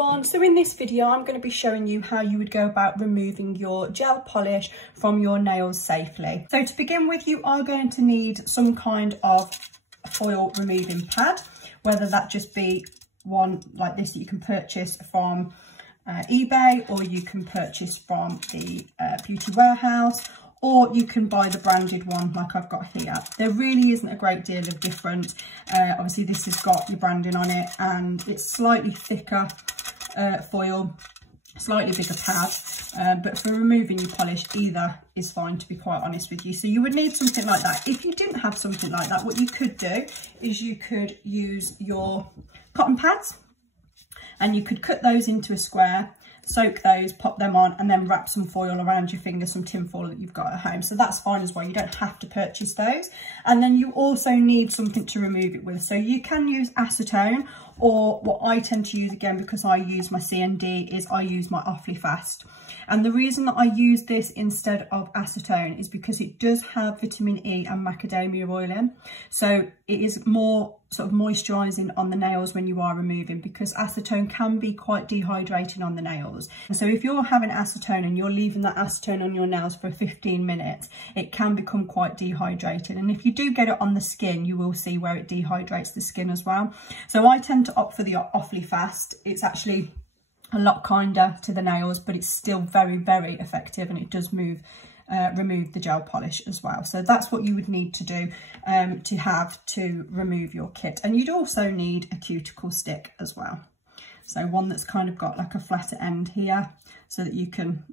everyone, so in this video I'm going to be showing you how you would go about removing your gel polish from your nails safely. So to begin with, you are going to need some kind of foil removing pad, whether that just be one like this that you can purchase from eBay, or you can purchase from the beauty warehouse, or you can buy the branded one like I've got here. There really isn't a great deal of difference. Obviously this has got your branding on it, and it's slightly thicker foil, slightly bigger pad, but for removing your polish either is fine, to be quite honest with you. So you would need something like that. If you didn't have something like that, what you could do is you could use your cotton pads and you could cut those into a square, soak those, pop them on, and then wrap some foil around your finger, some tin foil that you've got at home. So that's fine as well. You don't have to purchase those. And then you also need something to remove it with. So you can use acetone, or what I tend to use, again, because I use my CND, is I use my Awfully Fast. And the reason that I use this instead of acetone is because it does have vitamin E and macadamia oil in. So it is more sort of moisturising on the nails when you are removing, because acetone can be quite dehydrating on the nails. And so if you're having acetone and you're leaving that acetone on your nails for 15 minutes, it can become quite dehydrated. And if you do get it on the skin, you will see where it dehydrates the skin as well. So I tend to opt for the Awfully Fast. It's actually a lot kinder to the nails, but it's still very, very effective, and it does remove the gel polish as well. So that's what you would need to do to remove your kit. And you'd also need a cuticle stick as well. So one that's kind of got like a flatter end here, so that you can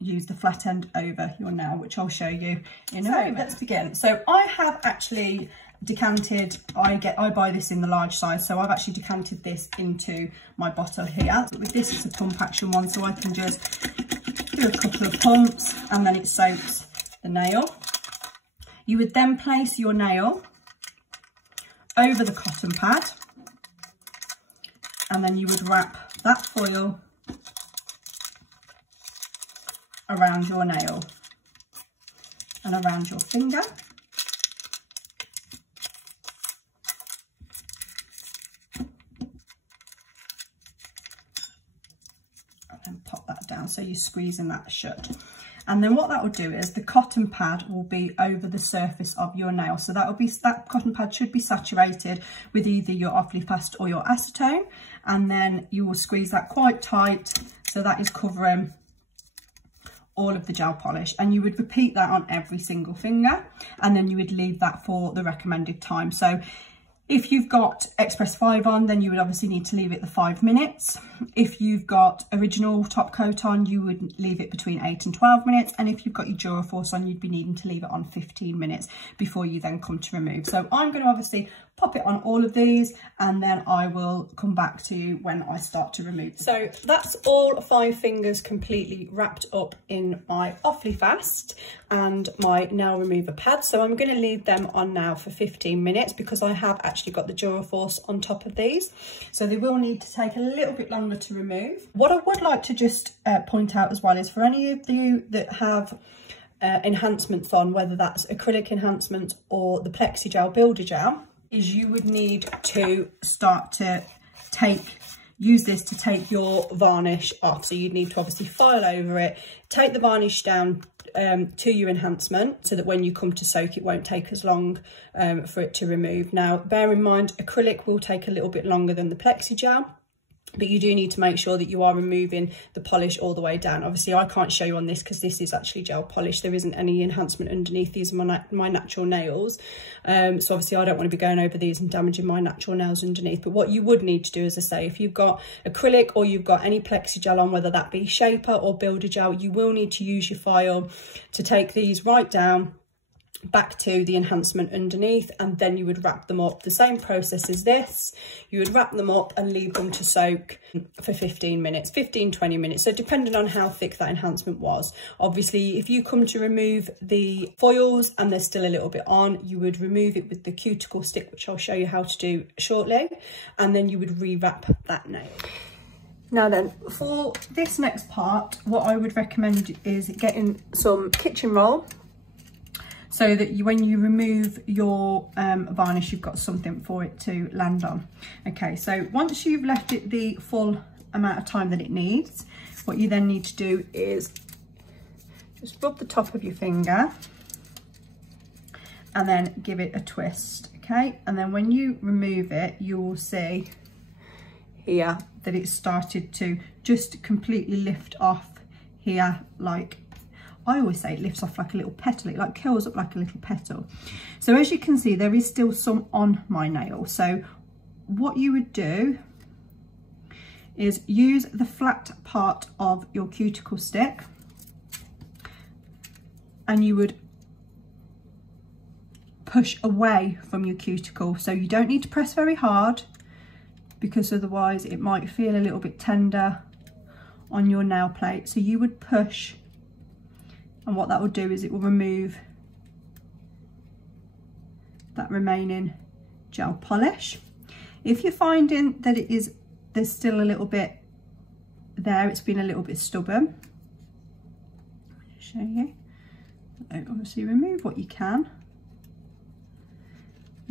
use the flat end over your nail, which I'll show you in a moment. Let's begin. So I have actually decanted, I buy this in the large size, so I've actually decanted this into my bottle here. With this, it's a pump action one, so I can just do a couple of pumps and then it soaks the nail. You would then place your nail over the cotton pad, and then you would wrap that foil around your nail and around your finger. And pop that down, so you're squeezing that shut. And then what that will do is the cotton pad will be over the surface of your nail. So that cotton pad should be saturated with either your Awfully Fast or your acetone. And then you will squeeze that quite tight, so that is covering all of the gel polish. And you would repeat that on every single finger, and then you would leave that for the recommended time. So if you've got Express 5 on, then you would obviously need to leave it the 5 minutes. If you've got original top coat on, you would leave it between 8 and 12 minutes. And if you've got your Duraforce on, you'd be needing to leave it on 15 minutes before you then come to remove. So I'm going to obviously pop it on all of these, and then I will come back to you when I start to remove them. So that's all 5 fingers completely wrapped up in my Awfully Fast and my nail remover pad. So I'm going to leave them on now for 15 minutes because I have actually got the Duraforce on top of these. So they will need to take a little bit longer to remove. What I would like to just point out as well is, for any of you that have enhancements on, whether that's acrylic enhancement or the Plexi Gel Builder Gel, is you would need to start to use this to take your varnish off. So you'd need to obviously file over it, take the varnish down to your enhancement, so that when you come to soak, it won't take as long for it to remove. Now, bear in mind, acrylic will take a little bit longer than the Plexi Gel, but you do need to make sure that you are removing the polish all the way down. Obviously, I can't show you on this because this is actually gel polish. There isn't any enhancement underneath. These are my natural nails. So obviously, I don't want to be going over these and damaging my natural nails underneath. But what you would need to do, as I say, if you've got acrylic or you've got any Plexi Gel on, whether that be Shaper or Builder Gel, you will need to use your file to take these right down back to the enhancement underneath, and then you would wrap them up. The same process as this, you would wrap them up and leave them to soak for 15 minutes, 15-20 minutes, so depending on how thick that enhancement was. Obviously, if you come to remove the foils and there's still a little bit on, you would remove it with the cuticle stick, which I'll show you how to do shortly, and then you would re-wrap that nail. Now then, for this next part, what I would recommend is getting some kitchen roll, so that when you remove your varnish, you've got something for it to land on. Okay, so once you've left it the full amount of time that it needs. What you then need to do is just rub the top of your finger and then give it a twist, okay? And then when you remove it, you will see here that it's started to just completely lift off here. Like, I always say it lifts off like a little petal, it like curls up like a little petal. So as you can see, there is still some on my nail. So what you would do is use the flat part of your cuticle stick, and you would push away from your cuticle. So you don't need to press very hard, because otherwise it might feel a little bit tender on your nail plate. So you would push, and what that will do is it will remove that remaining gel polish. If you're finding that there's still a little bit there, it's been a little bit stubborn, I'll show you. Obviously remove what you can.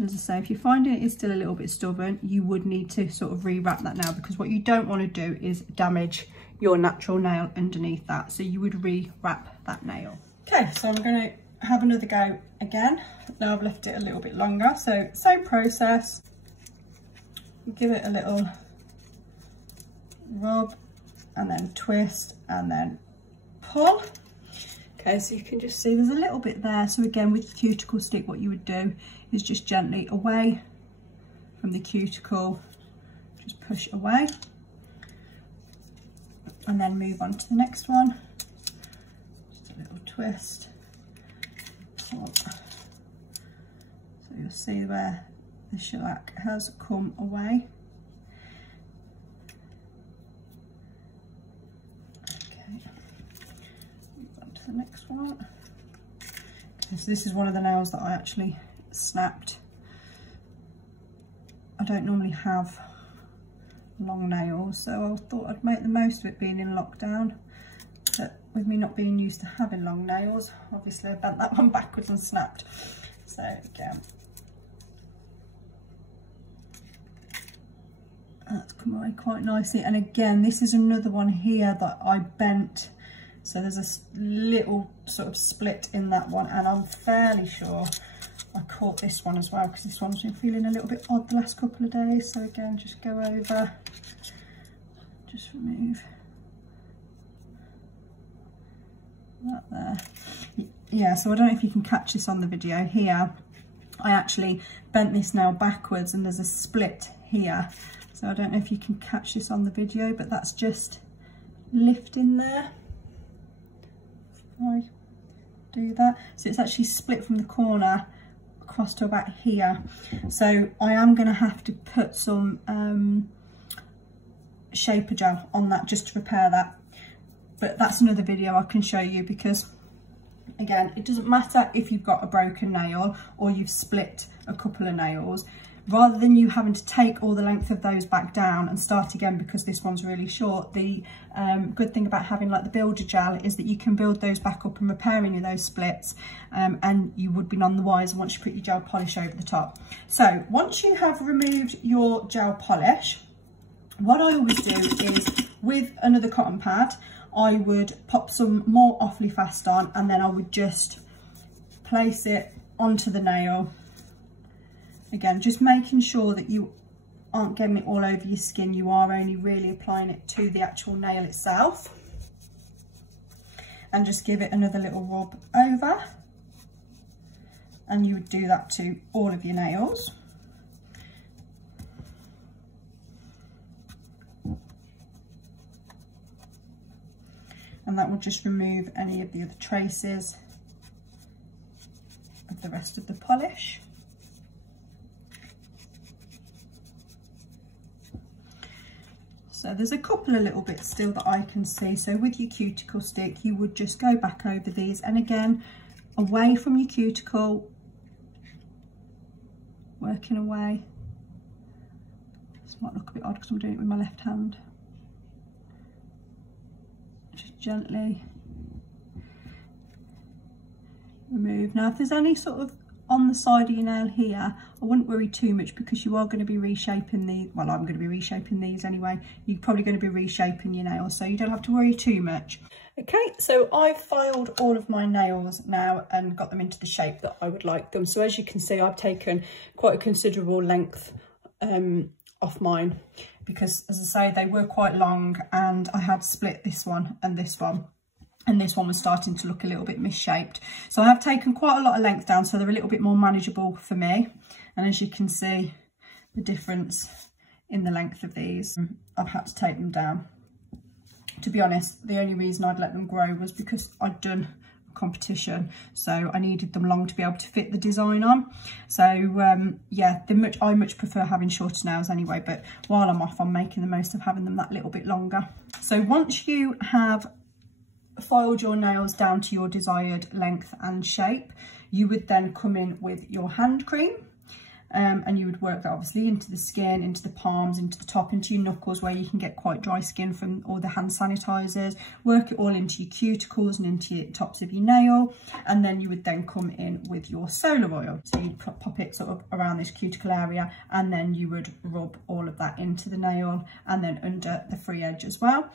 As I say, if you're finding it is still a little bit stubborn, you would need to sort of rewrap that now, because what you don't want to do is damage your natural nail underneath that. So you would rewrap that nail. Okay, so I'm going to have another go again. Now I've left it a little bit longer. So same process. Give it a little rub and then twist and then pull. Okay, so you can just see there's a little bit there. So again, with your cuticle stick, what you would do is just gently away from the cuticle, just push away, and then move on to the next one. Just a little twist. So you'll see where the shellac has come away. Okay, move on to the next one. Okay, so this is one of the nails that I actually snapped. I don't normally have long nails, so I thought I'd make the most of it being in lockdown. But with me not being used to having long nails, obviously I bent that one backwards and snapped. So again, that's come away quite nicely. And again, this is another one here that I bent, so there's a little sort of split in that one, and I'm fairly sure I caught this one as well, because this one's been feeling a little bit odd the last couple of days. So again, just go over, just remove that there. Yeah, so I don't know if you can catch this on the video here. I actually bent this nail backwards and there's a split here. So I don't know if you can catch this on the video, but that's just lifting there. I do that. So it's actually split from the corner across to about here. So I am going to have to put some shaper gel on that just to repair that. But that's another video I can show you, because again, it doesn't matter if you've got a broken nail or you've split a couple of nails. Rather than you having to take all the length of those back down and start again because this one's really short, the good thing about having like the builder gel is that you can build those back up and repair any of those splits, and you would be none the wiser once you put your gel polish over the top. So once you have removed your gel polish, what I always do is with another cotton pad, I would pop some more Awfully Fast on, and then I would just place it onto the nail. Again, just making sure that you aren't getting it all over your skin. You are only really applying it to the actual nail itself. And just give it another little rub over. And you would do that to all of your nails. And that will just remove any of the other traces of the rest of the polish. So there's a couple of little bits still that I can see. So with your cuticle stick, you would just go back over these, and again, away from your cuticle, working away. This might look a bit odd because I'm doing it with my left hand. Just gently remove. Now, if there's any sort of on the side of your nail here, I wouldn't worry too much because you are going to be reshaping the, well, I'm going to be reshaping these anyway. You're probably going to be reshaping your nails, so you don't have to worry too much. Okay, so I've filed all of my nails now and got them into the shape that I would like them. So as you can see, I've taken quite a considerable length off mine because, as I say, they were quite long and I had split this one and this one. And this one was starting to look a little bit misshaped. So I have taken quite a lot of length down so they're a little bit more manageable for me. And as you can see, the difference in the length of these, I've had to take them down. To be honest, the only reason I'd let them grow was because I'd done a competition. So I needed them long to be able to fit the design on. So yeah, I much prefer having shorter nails anyway, but while I'm off, I'm making the most of having them that little bit longer. So once you have filed your nails down to your desired length and shape, you would then come in with your hand cream and you would work that obviously into the skin, into the palms, into the top, into your knuckles where you can get quite dry skin from all the hand sanitizers. Work it all into your cuticles and into your tops of your nail, and then you would then come in with your solar oil. So you'd pop it sort of around this cuticle area, and then you would rub all of that into the nail and then under the free edge as well.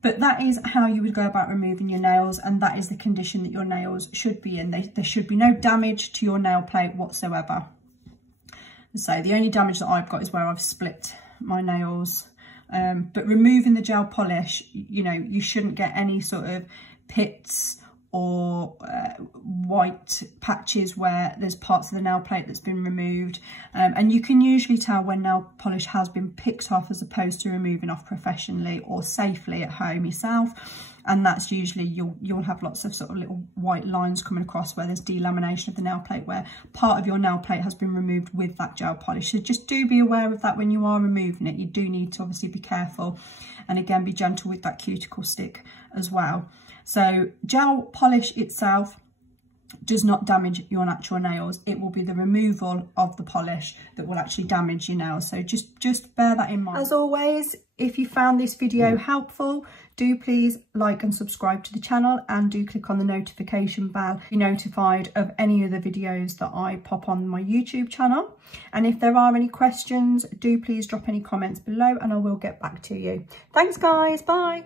But that is how you would go about removing your nails, and that is the condition that your nails should be in. There should be no damage to your nail plate whatsoever. So the only damage that I've got is where I've split my nails. But removing the gel polish, you know, you shouldn't get any sort of pits or white patches where there's parts of the nail plate that's been removed, and you can usually tell when nail polish has been picked off as opposed to removing off professionally or safely at home yourself. And that's usually you'll have lots of sort of little white lines coming across where there's delamination of the nail plate, where part of your nail plate has been removed with that gel polish. So just do be aware of that when you are removing it. You do need to obviously be careful, and again be gentle with that cuticle stick as well. So gel polish itself does not damage your natural nails. It will be the removal of the polish that will actually damage your nails. So just bear that in mind. As always, if you found this video helpful, do please like and subscribe to the channel, and do click on the notification bell to be notified of any other videos that I pop on my YouTube channel. And if there are any questions, do please drop any comments below and I will get back to you. Thanks guys, bye.